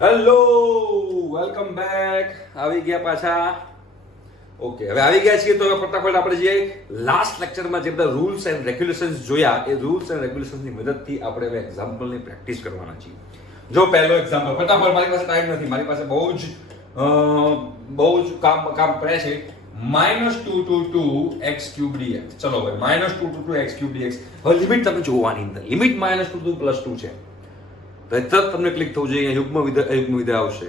Hello, welcome back. આવી ગયા પાછા. ઓકે, હવે આવી ગયા છીએ તો હવે ફટાફટ આપણે જે લાસ્ટ લેક્ચરમાં જે બધા રૂલ્સ એન્ડ રેગ્યુલેશન્સ જોયા એ રૂલ્સ એન્ડ રેગ્યુલેશન્સની મદદથી આપણે હવે એક્ઝામ્પલની પ્રેક્ટિસ કરવાના છીએ. જો પહેલો એક્ઝામ્પલ ફટાફટ, મારી પાસે ટાઈમ નથી, મારી પાસે બહુ જ કામ પડે છે. -2 to 2 x cube dx. ચલો ભાઈ, -2 to 2 x cube dx. હવે લિમિટ તમે જોવાની અંદર, લિમિટ -2 to +2 છે તો તરત તમને ક્લિક થવું જોઈએ. યુગ્મ વિધેય અયુગ્મ વિધેય આવશે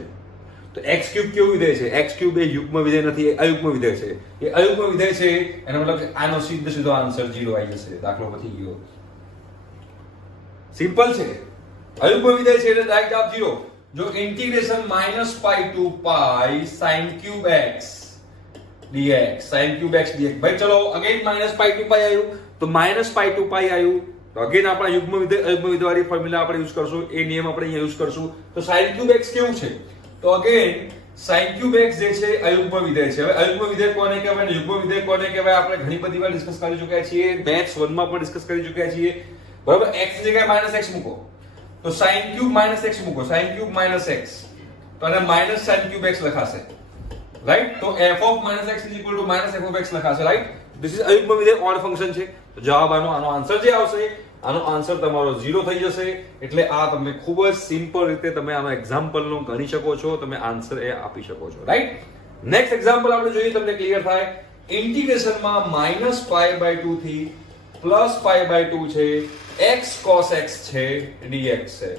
તો x ક્યુબ કેવું વિધેય છે? x ક્યુબ એ યુગ્મ વિધેય નથી, એ અયુગ્મ વિધેય છે. એ અયુગ્મ વિધેય છે એનો મતલબ આનો સીધો આન્સર 0 આવી જશે. દાખલો પતી ગયો. સિમ્પલ છે. અયુગ્મ વિધેય છે એટલે ડાયરેક્ટ જવાબ 0. જો integration -π to π sin cube x dx, sin cube x dx. ભાઈ ચલો અગેન -π to π આવ્યું તો -π to π આવ્યું તો અગેન આપણે યુગ્મ વિધેય અયુગ્મ વિધેય વાળી ફોર્મ્યુલા આપણે યુઝ કરશું. એ નિયમ આપણે અહીંયા યુઝ કરશું. તો sin cube x કેવું છે? તો અગેન sin cube x જે છે અયુગ્મ વિધેય છે. હવે અયુગ્મ વિધેય કોને કહેવાય ને યુગ્મ વિધેય કોને કહેવાય આપણે ઘણી બધી વાર ડિસ્કસ કરી ચૂક્યા છીએ. મેથ્સ 1 માં પણ ડિસ્કસ કરી ચૂક્યા છીએ. બરાબર, x ની જગ્યાએ -x મૂકો તો sin cube -x મૂકો, sin cube -x તો આને -sin cube x લખાશે. રાઈટ, તો f of -x is equal to -f of x લખાશે. રાઈટ, ધીસ ઇઝ અયુગ્મ વિધેય ઓડ ફંક્શન છે. તો જવાબ આનો આન્સર જે આવશે, આનો આન્સર તમારો 0 થઈ જશે. એટલે આ તમે ખૂબ જ સિમ્પલ રીતે તમે આનો એક્ઝામ્પલ નો ગણી શકો છો, તમે આન્સર એ આપી શકો છો. રાઈટ, નેક્સ્ટ એક્ઝામ્પલ આપણે જોઈએ, તમને ક્લિયર થાય. ઇન્ટિગ્રેશનમાં -π/2 થી +π/2 છે, x cos x છે, dx છે.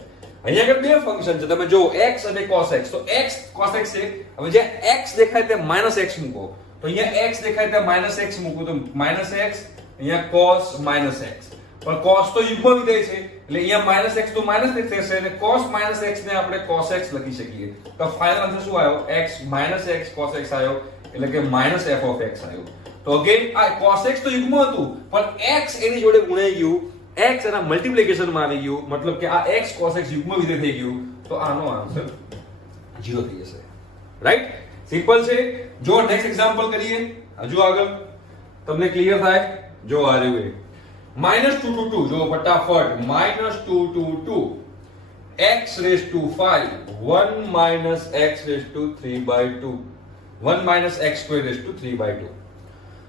અહીંયા આગળ બે ફંક્શન છે, તમે જો x અને cos x. તો x cos x છે. હવે જે x દેખાય તે -x મૂકો તો અહીંયા x દેખાય તે -x મૂકો તો -x, અહીંયા cos -x. પણ cos તો યુગ્મ વિધેય છે એટલે અહીંયા -x તો -x થશે અને cos -x ને આપણે cos x લખી શકીએ. તો ફાઇનલ આન્સર શું આવ્યો? x -x cos x આવ્યો એટલે કે -f of x આવ્યો. તો અગેન આ cos x તો યુગ્મ હતું પણ x એની જોડે ગુણાઈ ગયું, x એના મલ્ટીપ્લિકેશન માં આવી ગયું, મતલબ કે આ x cos x યુગ્મ વિધેય થઈ ગયું. તો આનો આન્સર 0 થઈ જશે. રાઈટ, સિમ્પલ છે. જો નેક્સ્ટ એક્ઝામ્પલ કરીએ, હજુ આગળ તમને ક્લિયર થાય. જો આ રહ્યું -2 to 2. જો ફટાફટ, -2 to 2 x raised to 5 1 - x raised to 3/2 1 - x square raised to 3/2.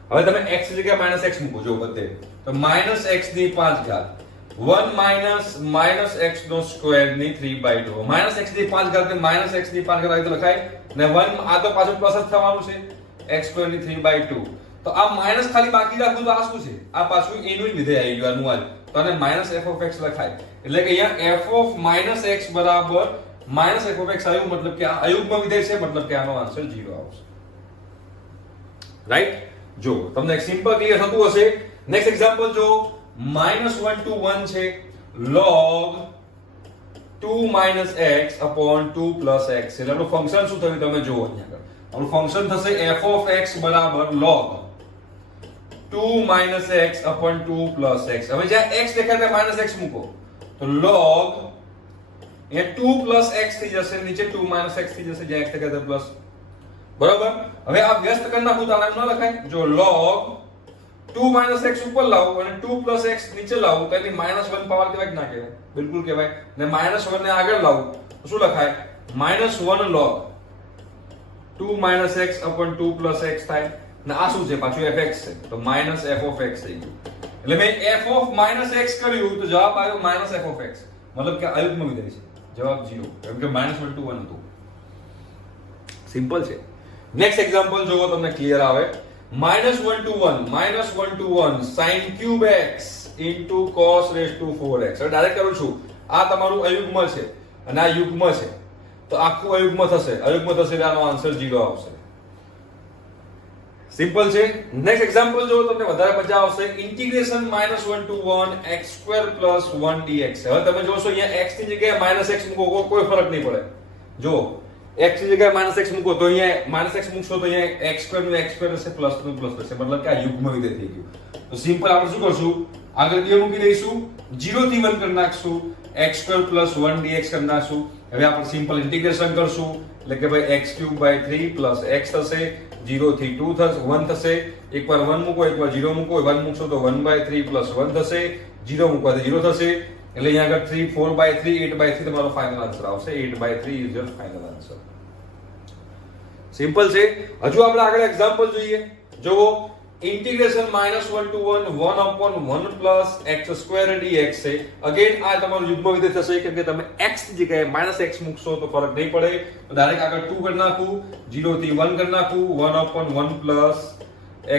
હવે તમે x ની જગ્યાએ -x મૂકો. જો બધે તો -x ની 5 ઘાત 1 - x નો સ્ક્વેર ની 3/2. -x ની 5 ઘાત ને -x ની 5 ઘાત આવી તો લખાય ને 1 આ તો પાછું પ્લસ જ થવાનું છે, x સ્ક્વેર ની 3/2. તો આ માઈનસ ખાલી બાકી રાખું તો આ શું છે? આ પાછું એનું જ વિધેય આવી ગયું આનું. તો આને -f of x લખાય એટલે કે અહીંયા f of -x બરાબર -f of x આવ્યું, મતલબ કે આ અયુગ્મ વિધેય છે, મતલબ કે આનો આન્સર 0 આવશે. રાઈટ, જો તમને એક સિમ્પલ ક્લિયર થતું હશે. નેક્સ્ટ એક્ઝામ્પલ જો -1 to 1 છે, log 2 - x upon 2 plus x. એટલે આપણું ફંક્શન શું થયું તમે જુઓ અહીંયા આગળ. આપણું ફંક્શન થશે f of x બરાબર log 2 - x upon 2 plus x. હવે જ્યાં x દેખાય ત્યાં -x મૂકો તો log એ 2 plus x થઈ જશે, નીચે 2 - x થઈ જશે, જ્યાં x દેખાય ત્યાં પ્લસ. બરાબર, હવે આ વ્યસ્ત કરી નાખું તો આને ન લખાય. જો log 2 - x ઉપર લાવો અને 2 plus x નીચે લાવો તો એની -1 પાવર કહેવાય કે ના કહેવાય? બિલકુલ કહેવાય. ને -1 ને આગળ લાવો તો શું લખાય? -1 log 2 - x upon 2 plus x થાય. ને આ શું છે? પાછું fx છે તો -f of x થઈ ગયું. એટલે મેં f of -x કર્યું તો જવાબ આવ્યો -f of x, મતલબ કે અયુગ્મ વિધેય છે. જવાબ 0 કેમ કે -1 to 1 હતું. સિમ્પલ છે. નેક્સ્ટ એક્ઝામ્પલ જોવો, તમને ક્લિયર આવે. -1 to 1 sin cube x into cos raised to 4x. હવે ડાયરેક્ટ કરું છું. આ તમારું અયુગ્મ છે અને આ યુગ્મ છે તો આખું અયુગ્મ થશે. અયુગ્મ થશે એટલે આનો આન્સર 0 આવશે. સિમ્પલ છે. નેક્સ્ટ એક્ઝામ્પલ જો તમને વધારે મજા આવશે. Integration -1 to 1 x² + 1 dx. હવે તમે જોશો અહીંયા x ની જગ્યાએ -x મૂકો કોઈ ફરક નહીં પડે. જો x ની જગ્યાએ -x મૂકો તો અહીંયા -x મૂકશો તો અહીંયા x² નું x² હશે, પ્લસ નું પ્લસ થશે, મતલબ કે આ યુગ્મ વિધેય થઈ ગયું. તો સિમ્પલ આપણે શું કરશું? આગળ 2 મૂકી દઈશું, 0 થી 1 કરી નાખશું, x² + 1 dx કરી નાખશું. હવે આપણે સિમ્પલ ઇન્ટિગ્રેશન કરશું એટલે કે ભાઈ x³ / 3 + x થશે, 0 થી 2 થશે, 1 થશે. એકવાર 1 મૂકો, એકવાર 0 મૂકો. 1 મૂકશો તો 1/3 + 1 થશે, 0 મૂકવાથી 0 થશે. એટલે અહીંયા આગળ 3 4/3 8/3 તમારો ફાઇનલ આન્સર આવશે. 8/3 is your final answer. Simple છે. હજુ આપણે આગળ એક્ઝામ્પલ જોઈએ. જુઓ, integration -1 to 1 1/1 plus x² dx છે. અગેન આ તમારું યુગ્મ વિધેય થશે કેમ કે તમે x ની જગ્યાએ -x મૂકશો તો ફરક નહીં પડે. તો ડાયરેક્ટ આગળ 2 કરી નાખું, 0 થી 1 કરી નાખું, 1/1 plus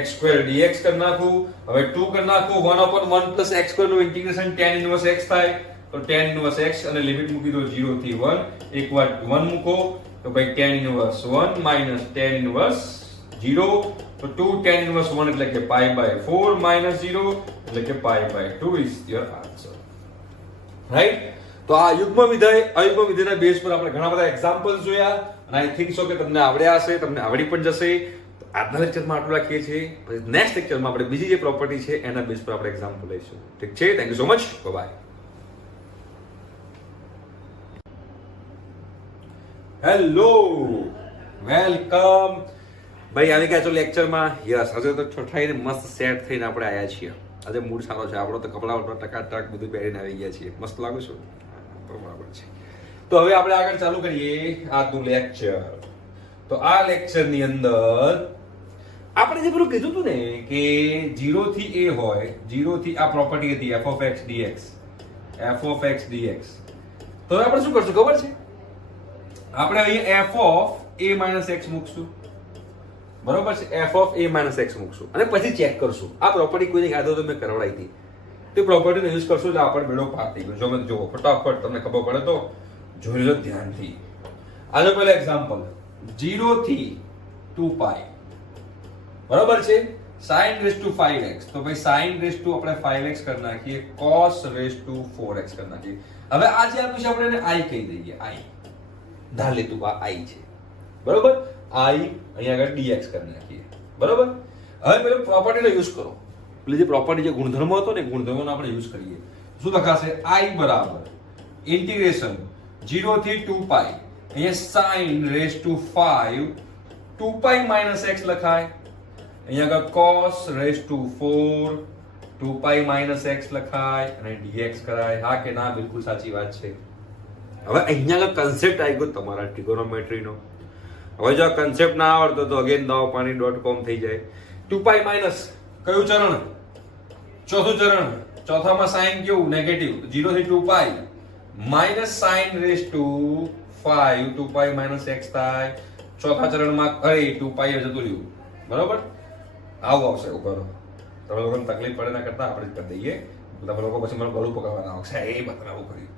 x² dx કરી નાખું. હવે 2 કરી નાખું, 1/1 plus x² નું ઇન્ટિગ્રેશન tan ઇન્વર્સ x થાય. તો tan ઇન્વર્સ x અને લિમિટ મૂકી દો 0 થી 1. એકવાર 1 મૂકો તો ભાઈ tan inverse 1 minus tan inverse 0. તો 2 tan inverse 1 એટલે કે pi/4 minus 0 એટલે કે pi/2 is your answer. Right? તો આ યુગ્મ વિધેય અયુગ્મ વિધેયના બેઝ પર આપણે ઘણા બધા એક્ઝામ્પલ્સ જોયા અને આઈ થિંક સો કે તમને આવડ્યા હશે, તમને આવડી પણ જશે. તો આજના લેક્ચરમાં આટલું રાખીએ છીએ. પછી નેક્સ્ટ લેક્ચરમાં આપણે બીજી જે પ્રોપર્ટી છે એના બેઝ પર આપણે એક્ઝામ્પલ લઈશું. ઠીક છે? Thank you so much. Bye. Hello, welcome. ભાઈ આવી ગયા છો લેક્ચરમાં. યસ, આજે તો ઠઠાઈને મસ્ત સેટ થઈને આપણે આવ્યા છીએ. આજે મૂડ સારો છે આપણો, તો કપડા ઉપર ટકાટક બધું પહેરીને આવી ગયા છીએ. મસ્ત લાગુ છું? બરાબર છે. તો હવે આપણે આગળ ચાલુ કરીએ આજનું લેક્ચર. તો આ લેક્ચરની અંદર આપણે જે પેલું કીધું હતું ને કે 0 થી a હોય, 0 થી આ પ્રોપર્ટી હતી f of x dx, f of x dx. તો હવે આપણે શું કરશું ખબર છે? આપણે અહીંયા f of a minus x મૂકશું. બરોબર છે? f of a minus x મૂકશું અને પછી ચેક કરશું. આ પ્રોપર્ટી કોઈને યાદ હોય તો મેં કરાવડાવી હતી. તે પ્રોપર્ટીનો યુઝ કરશું એટલે આપણે બેડો પાર થઈ ગયો. જો મને જુઓ ફટાફટ, તમને ખબર પડે તો જોઈ લો ધ્યાનથી. આનો પહેલો એક્ઝામ્પલ 0 થી 2π. બરોબર છે? sin raised to 5x. તો ભાઈ sin raised to આપણે 5x કરી નાખીએ, cos raised to 4x કરી નાખીએ. હવે આ જે આપ્યું છે આપણે એને i કહી દઈએ. i ધાર લેતું આ i છે. બરોબર? i અહીંયા આગળ dx કરી નાખીએ. બરોબર? હવે પેલો પ્રોપર્ટીનો યુઝ કરો. પેલી જે પ્રોપર્ટી જે ગુણધર્મ હતો ને, ગુણધર્મોનો આપણે યુઝ કરીએ. શું લખાશે? i બરાબર ઇન્ટિગ્રેશન 0 થી 2π. અહીંયા sin raised to 5 2π minus x લખાય. અહીંયા આગળ cos raised to 4 2π minus x લખાય અને dx કરાય. હા કે ના? બિલકુલ સાચી વાત છે. હવે અહીંયા આગળ કન્સેપ્ટ આવી ગયો તમારા ટ્રિગોનોમેટ્રીનો. હવે જો આ કન્સેપ્ટ ના આવડતો તો અગેન dawpani.com થઈ જાય. 2π માઇનસ કયું ચરણ? ચોથું ચરણ. ચોથામાં સાઇન કેવું? નેગેટિવ. 0 થી 2π minus sine raise to 5 2π minus x થાય. ચોથા ચરણમાં અરે 2π જતું રહ્યું. બરોબર? આવું આવશે. ઉપર તમે લોકોને તકલીફ પડે ના કરતા આપણે જ કરી દઈએ. તમે લોકો પછી મને ગળું પકડવાના આવશે. એ બતાવું કર્યું.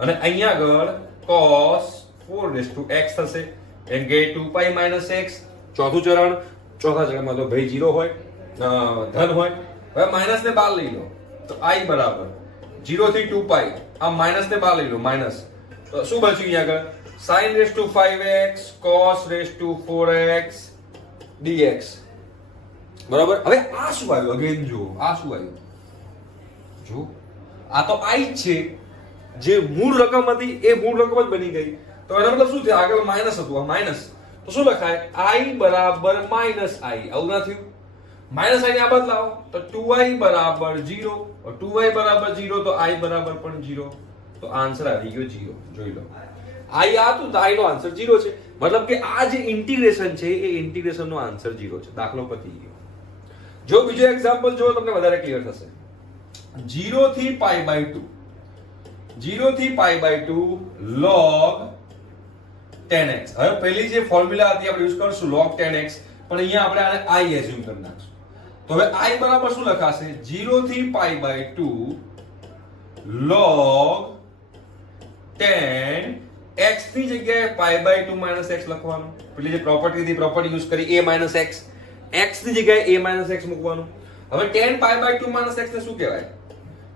અને અહીંયા આગળ cos 4 raised to x થશે. એમ કે 2π minus x ચોથું ચરણ. ચોથા ચરણમાં તો ભાઈ 0 હોય, ધન હોય. હવે માઇનસ ને બહાર લઈ લો તો i બરાબર 0 થી 2π. આ માઇનસ ને બહાર લઈ લો, માઇનસ. તો શું બચ્યું અહીંયા આગળ? sin raised to 5x cos raised to 4x dx. બરાબર? હવે આ શું આવ્યું? અગેન જો આ શું આવ્યું? જો આ તો i છે. જે મૂળ રકમ હતી એ મૂળ રકમ જ બની ગઈ. તો એનો મતલબ શું થયું? આગળ માઇનસ હતું, આ માઇનસ. તો શું લખાય? i બરાબર માઇનસ i. આવું ના થયું? માઇનસ i ને આ બદલાવો તો 2i બરાબર 0. 2i બરાબર 0 તો i બરાબર પણ 0. તો આન્સર આવી ગયો 0. જોઈ લો, i આ હતું તો i નો આન્સર 0 છે. મતલબ કે આ જે ઇન્ટિગ્રેશન છે એ ઇન્ટિગ્રેશન નો આન્સર 0 છે. દાખલો પતી ગયો. જો બીજો એક્ઝામ્પલ જો તમને વધારે ક્લિયર થશે. 0 થી π/2. 0 થી π/2 log 10x. હવે પહેલી જે ફોર્મ્યુલા હતી આપણે યુઝ કરશું log 10x, પણ અહીંયા આપણે આને i એઝ્યુમ કરી નાખશું. તો હવે i બરાબર શું લખાશે? 0 થી π/2 log 10 x ની જગ્યાએ π/2 minus x લખવાનું. પેલી જે પ્રોપર્ટી હતી પ્રોપર્ટી યુઝ કરી a minus x, x ની જગ્યાએ a minus x મૂકવાનું. હવે 10 π/2 minus x ને શું કહેવાય?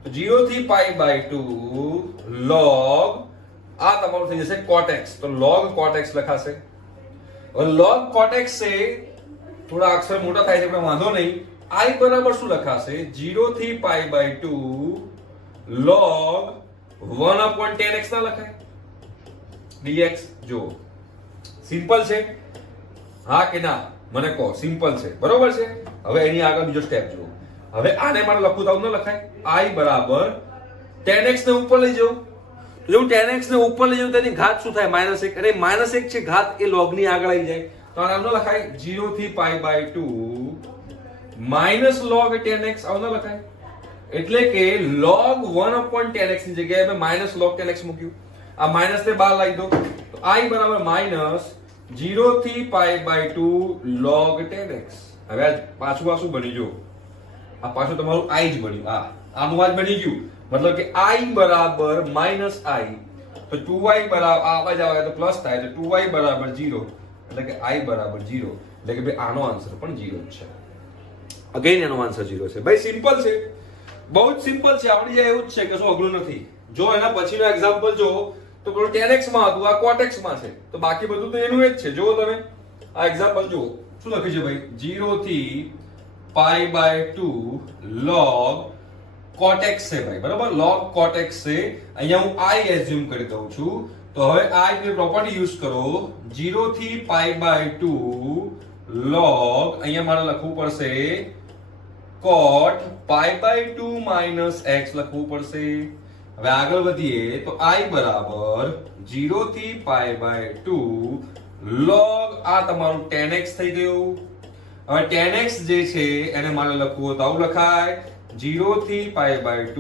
તો 0 થી π/2 log આ તમારું થઈ જશે cot x. તો log cot x લખાશે. હવે log cot x છે થોડા અક્ષર મોટા થાય છે પણ વાંધો નહીં. i બરાબર શું લખાશે? 0 થી π/2 log 1/10x ના લખાય dx. જો સિમ્પલ છે? હા કે ના? મને કહો. સિમ્પલ છે, બરોબર છે? હવે એની આગળ બીજો સ્ટેપ જુઓ. હવે આને મારે લખવું તો ન લખાય. i બરાબર 10x ને ઉપર લઈ જાઉં તો જો હું 10x ને ઉપર લઈ જાઉં તેની ઘાત શું થાય -1 અને -1 છે ઘાત એ log ની આગળ આવી જાય તો આમ ન લખાય 0 થી π/2 માઇનસ log 10x આવું ન લખાય એટલે કે log 1/10x ની જગ્યાએ મેં માઇનસ log 10x મૂક્યું આ માઇનસ ને બહાર લાવી દો તો i બરાબર માઇનસ 0 થી π/2 log 10x હવે આ પાછું શું બની જો આ પાછું તમારું i જ બન્યું આનું આ જ બની ગયું મતલબ કે i બરાબર -i તો 2y બરાબર આવા જ આવે તો પ્લસ થાય તો 2y બરાબર 0 એટલે કે i બરાબર 0 એટલે કે ભાઈ આનો આન્સર પણ 0 જ છે અગેન એનો આન્સર 0 છે ભાઈ સિમ્પલ છે બહુ જ સિમ્પલ છે આવડી જાય એવું જ છે કે શું અઘરું નથી જો એના પછીનો એક્ઝામ્પલ જો તો પેલું 10x માં હતું આ cot x માં છે તો બાકી બધું તો એનું જ છે જો તમે આ એક્ઝામ્પલ જુઓ શું લખ્યું છે ભાઈ 0 થી π/2 log cot x છે ભાઈ બરાબર log cot x છે અહીંયા હું i એઝ્યુમ કરી દઉં છું તો હવે i ની પ્રોપર્ટી યુઝ કરો 0 થી π/2 log અહીંયા મારે લખવું પડશે cot π/2 minus x લખવું પડશે હવે આગળ વધીએ તો i બરાબર 0 થી π/2 log આ તમારું 10x થઈ ગયું હવે 10x જે છે એને મારે લખવું હોય તો આવું લખાય 0 થી π/2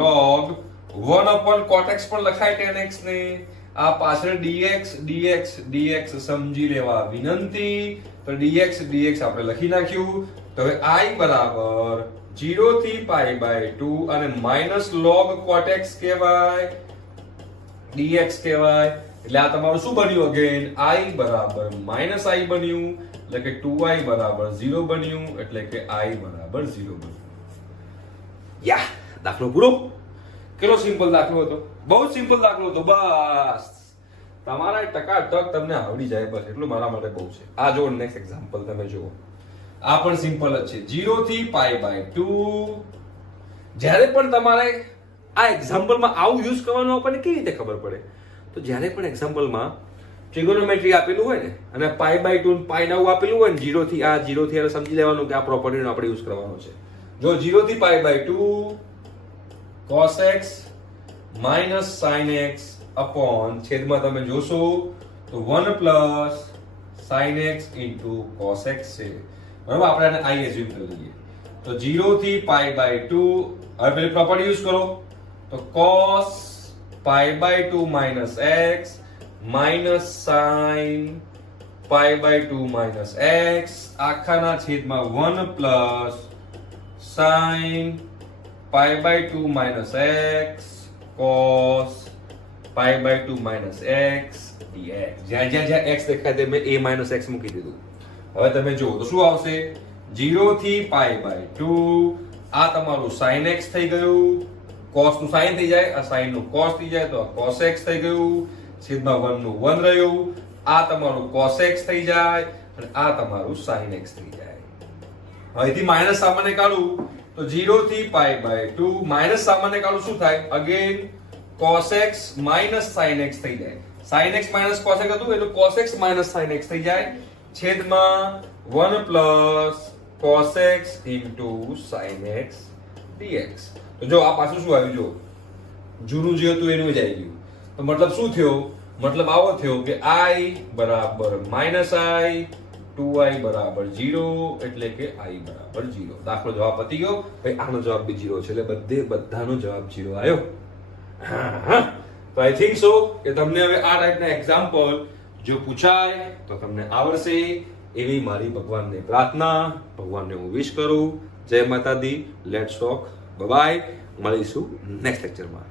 log 1/cot x પણ લખાય 10x ને આ પાછળ dx સમજી લેવા વિનંતી તો dx આપણે લખી નાખ્યું તો હવે i બરાબર 0 થી π/2 અને માઇનસ log cot x કહેવાય dx કહેવાય એટલે આ તમારું શું બન્યું અગેન i બરાબર -i બન્યું એટલે કે 2i બરાબર 0 બન્યું એટલે કે i બરાબર 0 બન્યું યા દાખલો પૂરો કેટલો સિમ્પલ દાખલો હતો બહુ સિમ્પલ દાખલો હતો બસ તમારા ટકાટક તમને આવડી જાય બસ એટલું મારા માટે બહુ છે આ જો નેક્સ્ટ એક્ઝામ્પલ તમે જુઓ આ પણ સિમ્પલ જ છે 0 થી π/2 જ્યારે પણ તમારે આ એક્ઝામ્પલમાં આવું યુઝ કરવાનું આપણને કેવી રીતે ખબર પડે તો જ્યારે પણ એક્ઝામ્પલમાં ટ્રિગોનોમેટ્રી આપેલું હોય ને અને π/2 π ના આપેલું હોય ને 0 થી આ 0 થી આ સમજી લેવાનું કે આ પ્રોપર્ટીનો આપણે યુઝ કરવાનો છે જો 0 થી π/2 cos x minus sin x upon છેદમાં તમે જોશો તો 1 plus sin x into cos x છે બરાબર આપણે આને i એઝ્યુમ કરી લઈએ તો 0 થી π/2 હવે પેલી પ્રોપર્ટી યુઝ કરો તો cos π/2 minus x minus sin π/2 minus x આખાના છેદમાં 1 plus sin π/2 minus x cos π/2 minus x dx જ્યાં x દેખાય તે મેં a minus x મૂકી દીધું હવે તમે જુઓ તો શું આવશે 0 થી π/2 આ તમારું sin x થઈ ગયું cos નું sin થઈ જાય આ sin નું cos થઈ જાય તો આ cos x થઈ ગયું છેદમાં 1 નું 1 રહ્યું આ તમારું cos x થઈ જાય અને આ તમારું sin x થઈ જાય અહીંથી માઈનસ સામાન્ય કાઢું તો 0 થી π/2 માઈનસ સામાન્ય કાઢું શું થાય again cos x minus sin x થઈ જાય sin x minus cos x હતું એટલે cos x minus sin x થઈ જાય છેદમાં 1 plus cos x into sin x dx તો જો આ પાછું શું આવ્યું જો જૂનું જે હતું એનું જ આવી ગયું તો મતલબ શું થયો મતલબ આવો થયો કે i બરાબર -i 2i બરાબર 0 એટલે કે i બરાબર 0 દાખલો જવાબ પતી ગયો ભાઈ આનો જવાબ બી 0 છે એટલે બધાનો જવાબ 0 આવ્યો તો આઈ થિંક સો કે તમને હવે આ ટાઈપના એક્ઝામ્પલ જો પૂછાય તો તમને આવડશે એવી મારી ભગવાનને પ્રાર્થના ભગવાનને હું વિશ કરું જય માતા દી લેટ્સ ટોક બાય બાય મળીશું નેક્સ્ટ લેક્ચરમાં